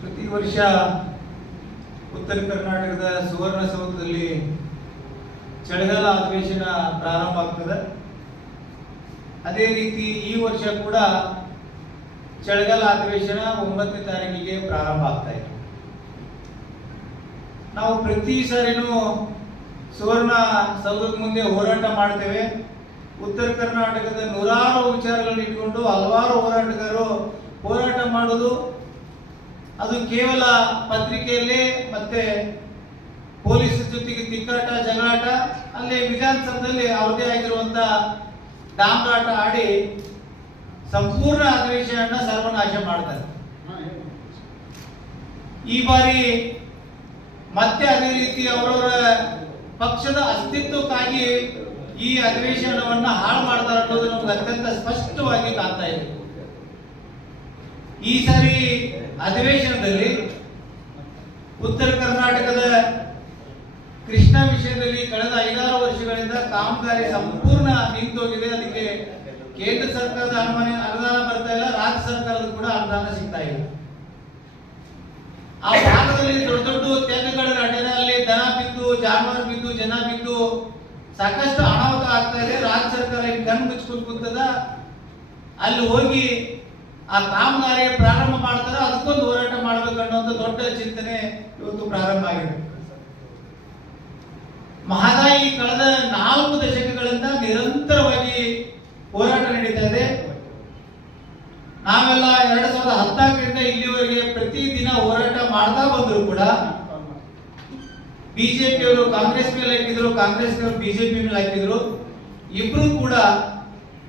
ಪ್ರತಿ ವರ್ಷ ಉತ್ತರ ಕರ್ನಾಟಕದ ಸುವರ್ಣ ಸೌಧದಲ್ಲಿ ಚಳಿಗಾಲ ಅಧಿವೇಶನ ಪ್ರಾರಂಭ ಆಗ್ತದೆ. ಅದೇ ರೀತಿ ಈ ವರ್ಷ ಕೂಡ ಚಳಿಗಾಲ ಅಧಿವೇಶನ ಒಂಬತ್ತನೇ ತಾರೀಕಿಗೆ ಪ್ರಾರಂಭ ಆಗ್ತಾ ಇತ್ತು ನಾವು ಪ್ರತಿ ಸಾರಿನೂ ಸುವರ್ಣ ಸೌಧದ ಮುಂದೆ ಹೋರಾಟ ಮಾಡ್ತೇವೆ. ಉತ್ತರ ಕರ್ನಾಟಕದ ನೂರಾರು ವಿಚಾರಗಳನ್ನು ಇಟ್ಕೊಂಡು ಹಲವಾರು ಹೋರಾಟಗಾರರು ಹೋರಾಟ ಮಾಡೋದು ಅದು ಕೇವಲ ಪತ್ರಿಕೆಯಲ್ಲೇ ಮತ್ತೆ ಪೊಲೀಸ್ ಜೊತೆಗೆ ತಿಕ್ಕಾಟ, ಜಗಳಾಟ, ಅಲ್ಲಿ ವಿಧಾನಸಭೆಯಲ್ಲಿ ಅವರದೇ ಆಗಿರುವಂತ ಡಾಂಬರಾಟ ಆಡಿ ಸಂಪೂರ್ಣ ಅಧಿವೇಶನ ಸರ್ವನಾಶ ಮಾಡ್ತಾರೆ. ಈ ಬಾರಿ ಮತ್ತೆ ಅದೇ ರೀತಿ ಅವರವರ ಪಕ್ಷದ ಅಸ್ತಿತ್ವಕ್ಕಾಗಿ ಈ ಅಧಿವೇಶನವನ್ನ ಹಾಳು ಮಾಡ್ತಾರೆ ಅನ್ನೋದು ನಮ್ಗೆ ಅತ್ಯಂತ ಸ್ಪಷ್ಟವಾಗಿ ಕಾಣ್ತಾ ಇದೆ. ಈ ಸಾರಿ ಅಧಿವೇಶನದಲ್ಲಿ ಉತ್ತರ ಕರ್ನಾಟಕದ ಕೃಷ್ಣ ವಿಷಯದಲ್ಲಿ ಕಳೆದ ಐದಾರು ವರ್ಷಗಳಿಂದ ಕಾಮಗಾರಿ ಸಂಪೂರ್ಣ ನಿಂತೋಗಿದೆ. ಅದಕ್ಕೆ ಕೇಂದ್ರ ಸರ್ಕಾರದ ಅನುಮಾನ, ಅನುದಾನ ಬರ್ತಾ ಇಲ್ಲ. ರಾಜ್ಯ ಸರ್ಕಾರದ ಕೂಡ ಅನುದಾನ ಸಿಗ್ತಾ ಇಲ್ಲ. ಆ ಭಾಗದಲ್ಲಿ ದೊಡ್ಡ ದೊಡ್ಡ ತೆಂಗುಗಳ ನಡೆಯಲ್ಲಿ ದನ ಬಿದ್ದು, ಜಾನುವಾರು ಬಿದ್ದು, ಜನ ಬಿದ್ದು ಸಾಕಷ್ಟು ಅನಾಹುತ ಆಗ್ತಾ ಇದೆ. ರಾಜ್ಯ ಸರ್ಕಾರ ಈ ಮುಚ್ಕೊಂಡು ಕೂತದ. ಅಲ್ಲಿ ಹೋಗಿ ಆ ಕಾಮಗಾರಿ ಪ್ರಾರಂಭ ಮಾಡ್ತಾರೆ, ಅದಕ್ಕೊಂದು ಹೋರಾಟ ಮಾಡಬೇಕು ಅನ್ನೋ ಒಂದು ದೊಡ್ಡ ಚಿಂತನೆ ಇವತ್ತು ಪ್ರಾರಂಭ ಆಗಿದೆ. ಮಹದಾಯಿ ಕಳೆದ ನಾಲ್ಕು ದಶಕಗಳಿಂದ ನಿರಂತರವಾಗಿ ಹೋರಾಟ ನಡೀತಾ ಇದೆ. ನಾವೆಲ್ಲ ಎರಡ್ ಸಾವಿರದ ಹದಿನಾಲ್ಕರಿಂದ ಇಲ್ಲಿವರೆಗೆ ಪ್ರತಿದಿನ ಹೋರಾಟ ಮಾಡ್ತಾ ಬಂದ್ರು ಕೂಡ ಬಿಜೆಪಿ ಅವರು ಕಾಂಗ್ರೆಸ್ ಮೇಲೆ ಹಾಕಿದ್ರು, ಕಾಂಗ್ರೆಸ್ ಅವರು ಬಿಜೆಪಿ ಮೇಲೆ ಹಾಕಿದ್ರು. ಇಬ್ರು ಕೂಡ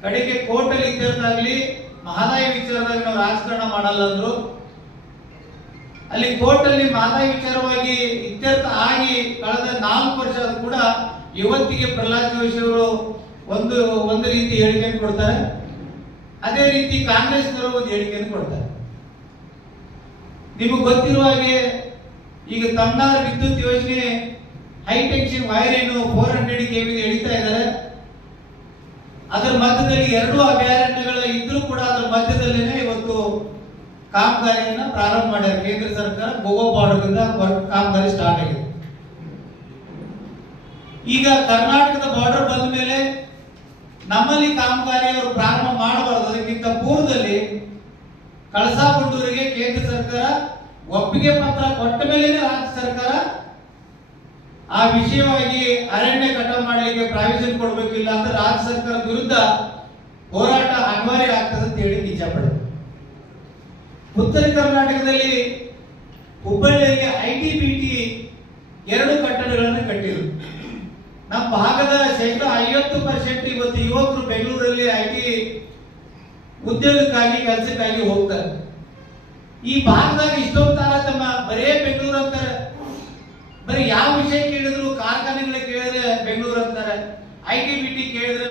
ಕಡೆಗೆ ಕೋರ್ಟ್ ಅಲ್ಲಿ ಇತ್ಯರ್ಥ ಆಗ್ಲಿ ಮಹದಾಯಿ ವಿಚಾರದಲ್ಲಿ ನಾವು ರಾಜಕಾರಣ ಮಾಡಲ್ಲ ಅಂದ್ರು ಅಲ್ಲಿ ಕೋರ್ಟ್ ಅಲ್ಲಿ ಮಹದಾಯಿ ವಿಚಾರವಾಗಿ ಇತ್ಯರ್ಥ ಆಗಿ ಕಳೆದ ನಾಲ್ಕು ವರ್ಷ ಕೂಡ ಇವತ್ತಿಗೆ ಪ್ರಹ್ಲಾದ್ ಜೋಶಿ ಅವರು ಒಂದು ಒಂದು ರೀತಿ ಹೇಳಿಕೆಯನ್ನು ಕೊಡ್ತಾರೆ. ಅದೇ ರೀತಿ ಕಾಂಗ್ರೆಸ್ನವರು ಒಂದು ಹೇಳಿಕೆಯನ್ನು ಕೊಡ್ತಾರೆ. ನಿಮಗೆ ಗೊತ್ತಿರುವ ಹಾಗೆ ಈಗ ತಮ್ನಾರ್ ವಿದ್ಯುತ್ ಯೋಜನೆ ಹೈ ಟೆನ್ಷನ್ ವೈರ್ ಏನು ಫೋರ್ ಹಂಡ್ರೆಡ್ ಕೆವಿ ಎಳಿತಾ ಇದ್ದಾರೆ. ಅದರ ಮಧ್ಯದಲ್ಲಿ ಎರಡು ಅದರ ಮಧ್ಯದಲ್ಲೇನೆ ಇವತ್ತು ಕಾಮಗಾರಿಯನ್ನ ಪ್ರಾರಂಭ ಮಾಡ್ಯಾರ ಕೇಂದ್ರ ಸರ್ಕಾರ, ಗೋವಾ ಬಾರ್ಡರ್ದಿಂದ ಕಾಮಗಾರಿ ಸ್ಟಾರ್ಟ್ ಆಗಿದೆ. ಈಗ ಕರ್ನಾಟಕದ ಬಾರ್ಡರ್ ಬಂದ ಮೇಲೆ ನಮ್ಮಲ್ಲಿ ಕಾಮಗಾರಿ ಅವರು ಪ್ರಾರಂಭ ಮಾಡಬಾರದು. ಅದಕ್ಕಿಂತ ಪೂರ್ವದಲ್ಲಿ ಕಳಸಾ ಬಂಡೂರಿಗೆ ಕೇಂದ್ರ ಸರ್ಕಾರ ಒಪ್ಪಿಗೆ ಪತ್ರ ಕೊಟ್ಟ ಮೇಲೆ ರಾಜ್ಯ ಸರ್ಕಾರ ಆ ವಿಷಯವಾಗಿ ಅರಣ್ಯ ಕಟಾವು ಮಾಡಲಿಕ್ಕೆ ಪ್ರಾವಿಷನ್ ಕೊಡಬೇಕಿಲ್ಲ ಅಂತ ರಾಜ್ಯ ಸರ್ಕಾರದ ವಿರುದ್ಧ ಹೋರಾಟ ಅನಿವಾರ್ಯ ಆಗ್ತದೆ ಅಂತ ಹೇಳಿ ನಿಜ ಪಡೆದ. ಉತ್ತರ ಕರ್ನಾಟಕದಲ್ಲಿ ಹುಬ್ಬಳ್ಳಿಯಲ್ಲಿ ಐ ಟಿ ಬಿ ಟಿ ಎರಡು ಕಟ್ಟಡಗಳನ್ನು ಕಟ್ಟಿದ್ರು. ನಮ್ಮ ಭಾಗದ ಶೇಕಡ ಐವತ್ತು ಪರ್ಸೆಂಟ್ ಇವತ್ತು ಯುವಕರು ಬೆಂಗಳೂರಲ್ಲಿ ಐ ಟಿ ಉದ್ಯೋಗಕ್ಕಾಗಿ, ಕೆಲಸಕ್ಕಾಗಿ ಹೋಗ್ತಾರೆ. ಈ ಭಾಗದಾಗ ಇಷ್ಟೊಂದು ತಾರತಮ್ಯ ಬರೇ ಬೆಂಗಳೂರು ಅಂತಾರೆ. ಬರೀ ಯಾವ ವಿಷಯ ಕೇಳಿದ್ರು, ಕಾರ್ಖಾನೆಗಳ ಕೇಳಿದ್ರೆ ಬೆಂಗಳೂರು ಅಂತಾರೆ. ಐ ಟಿ ಬಿ ಟಿ ಕೇಳಿದ್ರೆ